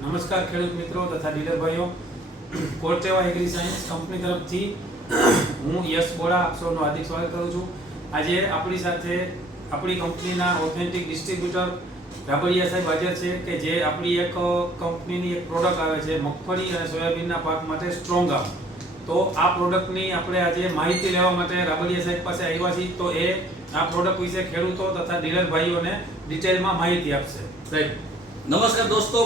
નમસ્કાર ખેડૂત મિત્રો તથા ડીલર ભાઈઓ. કોર્ટેવા એગ્રી સાયન્સ કંપની તરફથી હું યશ બોડા આપ સૌનું હાર્દિક સ્વાગત કરું છું. આજે આપણી સાથે આપણી કંપનીના ઓથેન્ટિક ડિસ્ટ્રીબ્યુટર રાબડિયા સાહેબ હાજર છે કે જે આપણી એક કંપનીની એક પ્રોડક્ટ આવે છે મગફળી અને સોયાબીનના પાક માટે સ્ટ્રોંગ આપ તો આ પ્રોડક્ટની આપણે આજે માહિતી લેવા માટે રાબડિયા સાહેબ પાસે આવ્યા છીએ. તો એ આ પ્રોડક્ટ વિશે ખેડૂતો તથા ડીલર ભાઈઓને ડિટેલમાં માહિતી આપશે. સાહેબ નમસ્કાર દોસ્તો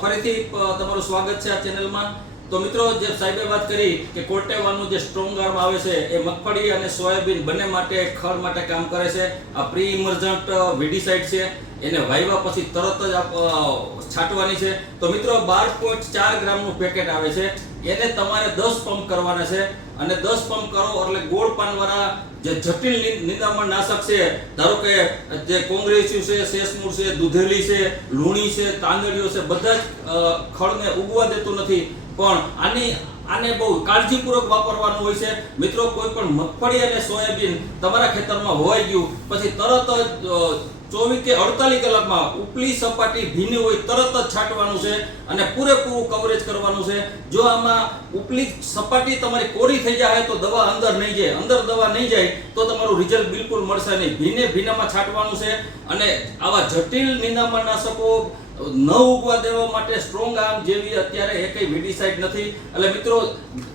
ફરીથી તમારું સ્વાગત છે આ ચેનલમાં. તો મિત્રો, જે સાહેબે વાત કરી કે કોટેવાનું જે સ્ટ્રોંગ આર્મ આવે છે, એ મગફળી અને સોયાબીન બંને માટે ખડ માટે કામ કરે છે. આ પ્રી ઇમર્જન્ટ વિડીસાઇડ છે. એને વાવ્યા પછી તરત જ છાંટવાની છે. તો મિત્રો, બાર પોઈન્ટ ચાર ગ્રામનું પેકેટ આવે છે. એને તમારે દસ પંપ કરવાના છે. અને દસ પંપ કરો એટલે ગોળ પાનવાળા જે જટિલ નિંદામણ નાશક છે, ધારો કે જે કોંગ્રેસ્યુ છે શેષમૂળ છે, દૂધેલી છે, લૂણી છે તાંદડીઓ છે, બધા જ ખળને ઉગવા દેતું નથી. પણ આની આને બહુ કાળજીપૂર્વક વાપરવાનું હોય છે. મિત્રો, કોઈ પણ મગફળી અને સોયાબીન તમારા ખેતરમાં હોવાઈ ગયું, પછી તરત જ ચોવીસ કે અડતાલીસ કલાકમાં ઉપલી સપાટી ભીની હોય તરત જ છાંટવાનું છે અને પૂરેપૂરું કવરેજ કરવાનું છે. જો આમાં ઉપલી સપાટી તમારી કોરી થઈ જાય તો દવા અંદર નહીં જાય. અંદર દવા નહીં જાય તો તમારું રિઝલ્ટ બિલકુલ મળશે નહીં. ભીને ભીનામાં છાંટવાનું છે અને આવા જટિલ નિંદામણનાશકો ન ઉગવા દેવા માટે સ્ટ્રોંગ આર્મ જેવી અત્યારે એકેય વિડીસાઇડ નથી. એટલે મિત્રો,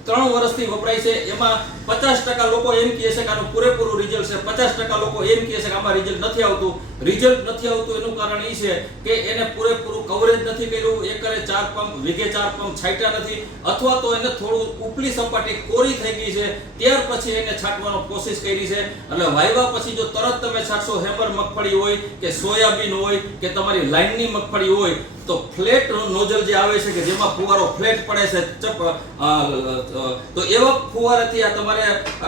ત્રણ વર્ષથી વપરાય છે. એમાં પચાસ ટકા લોકો એમ કહે છે કે આનું પૂરેપૂરું રિઝલ્ટ છે. પચાસ ટકા લોકો એમ કહે છે કે આમાં રિઝલ્ટ નથી આવતું. રિઝલ્ટ નથી આવતું એનું કારણ એ છે કે એને પૂરેપૂરું કવરેજ નથી કર્યું. એકરે ચાર પંપ વીઘે ચાર પંપ છાંટ્યા નથી. અથવા તો એને થોડું ઉપલી સપાટી કોરી થઈ ગઈ છે. ત્યાર પછી એને છાંટવાનો કોશિશ કરી છે. એટલે વાવ્યા પછી જો તરત તમે છાંટશો, હેમર મગફળી હોય કે સોયાબીન હોય કે તમારી લાઈનની મગફળી હોય તો ફ્લેટ નોઝલ જે આવે છે કે જેમાં ફુવારો ફ્લેટ પડે છે તો એવા ફુવારાથી આ તમારે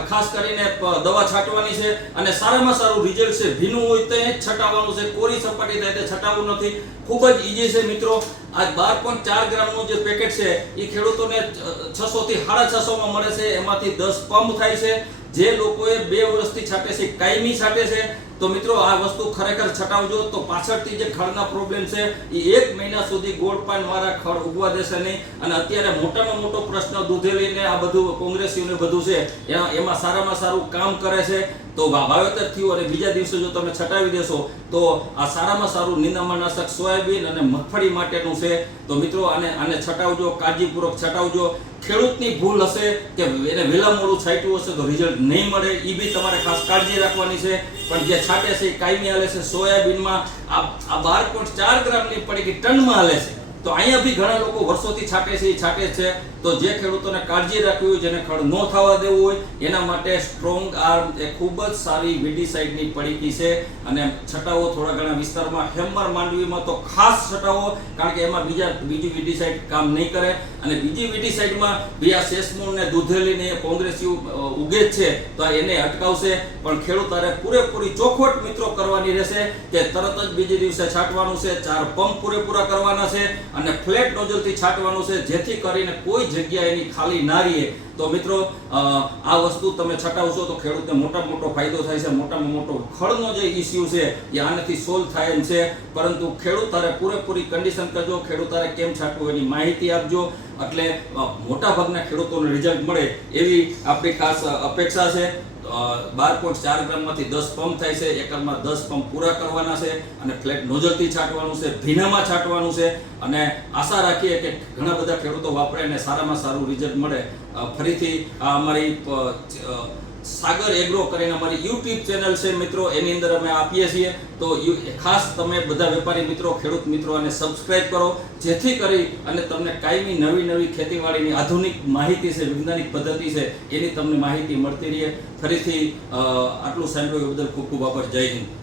ખાસ કરીને દવા છાંટવાની છે અને સારામાં સારું રિઝલ્ટ છે. ભીનું હોય તો છટાવવાનું છે. કોરી સપાટી થાય તે છટાવવું નથી. ખૂબ જ ઈઝી છે મિત્રો. આ બાર પોઈન્ટ ચાર ગ્રામનું જે પેકેટ છે, એ ખેડૂતોને છસો થી સાડા છસો માં મળે છે. એમાંથી દસ પંપ થાય છે. જે લોકોએ બે વર્ષથી છાંટે છે, કાયમી છાંટે છે. તો મિત્રો, આ વસ્તુ ખરેખર છટાવજો. તો પાછળથી જે ખડના પ્રોબ્લેમ છે, એ એક મહિના સુધી ગોળ પાન મારા ખડ ઉગવા દેશે નહીં. અને અત્યારે મોટામાં મોટો પ્રશ્ન દૂધેલીને આ બધું કોંગ્રેસીઓને બધું છે, એમાં સારામાં સારું કામ કરે છે, તો વાવેતર થયું અને બીજા દિવસે જો તમે છટાવી દેશો, તો આ સારામાં સારું નિંદામણનાશક સોયાબીન અને મગફળી માટેનું છે. તો મિત્રો આને આને છટાવજો, કાળજીપૂર્વક છટાવજો. ખેડૂતની ભૂલ હશે કે એને વહેલા મોડું છાંટ્યું હશે તો રિઝલ્ટ નહીં મળે એ બી તમારે ખાસ કાળજી રાખવાની છે. પણ જે છાંટે છે એ કાયમી હાલે છે. સોયાબીનમાં આ બાર પોઈન્ટ ચાર ગ્રામની પડી કે ટનમાં હાલે છે. તો અહીંયા બી ઘણા લોકો વર્ષોથી છાંટે છે એ છાંટે છે. તો જે ખેડૂતોને કાળજી રાખવી હોય, જેને ખડ ન થવા દેવું હોય, એના માટે સ્ટ્રોંગ આર્મ એ ખૂબ જ સારી વિડીસાઇડની પડીકી છે. અને છટાવો થોડા ઘણા વિસ્તારમાં હેમર માંડવીમાં તો ખાસ છટાવો, કારણ કે એમાં બીજા બીજી વિડીસાઇડ કામ નહીં કરે. અને બીજી વિડીસાઇડમાં બી આ શેષમૂળ ને દૂધેલી કોંગ્રેસી ઉગે છે, તો એને અટકાવશે. પણ ખેડૂતારે પૂરેપૂરી ચોખવટ મિત્રો કરવાની રહેશે કે તરત જ બીજે દિવસે છાંટવાનું છે, ચાર પંપ પૂરેપૂરા કરવાના છે. અને ફ્લેટ નોઝલથી છાંટવાનું છે. જેથી કરીને કોઈ જગ્યા એની ખાલી ના રહે તો મિત્રો આ વસ્તુ તમે છટાવશો તો ખેડૂતને મોટામાં મોટો ફાયદો થાય છે. મોટામાં મોટો ખળનો જે ઇસ્યુ છે, એ આનાથી સોલ્વ થાય છે. પરંતુ ખેડૂત તારે પૂરેપૂરી કન્ડિશન કરજો. ખેડૂત તારે કેમ છાંટવું એની માહિતી આપજો. એટલે મોટા ભાગના ખેડૂતોને રિઝલ્ટ મળે એવી આપણી ખાસ અપેક્ષા છે. બાર પોઈન્ટ ચાર ગ્રામમાંથી દસ પંપ થાય છે, એકરમાં દસ પંપ પૂરા કરવાના છે અને ફ્લેટ નોઝલથી છાંટવાનું છે, ભીનામાં છાંટવાનું છે. અને આશા રાખીએ કે ઘણા બધા ખેડૂતો વાપરે અને સારામાં સારું રિઝલ્ટ મળે. ફરીથી આ અમારી સાગર એગ્રો કરીને અમારી યુટ્યુબ ચેનલ છે મિત્રો, એની અંદર અમે આપીએ છીએ. તો ખાસ તમે બધા વેપારી મિત્રો, ખેડૂત મિત્રો અને સબસ્ક્રાઇબ કરો. જેથી કરી અને તમને કાયમી નવી નવી ખેતીવાડીની આધુનિક માહિતી છે, વૈજ્ઞાનિક પદ્ધતિ છે, એની તમને માહિતી મળતી રહે. ફરીથી આટલું સાંભળ્યું બદલ ખૂબ ખૂબ આભાર. જય હિન્દ.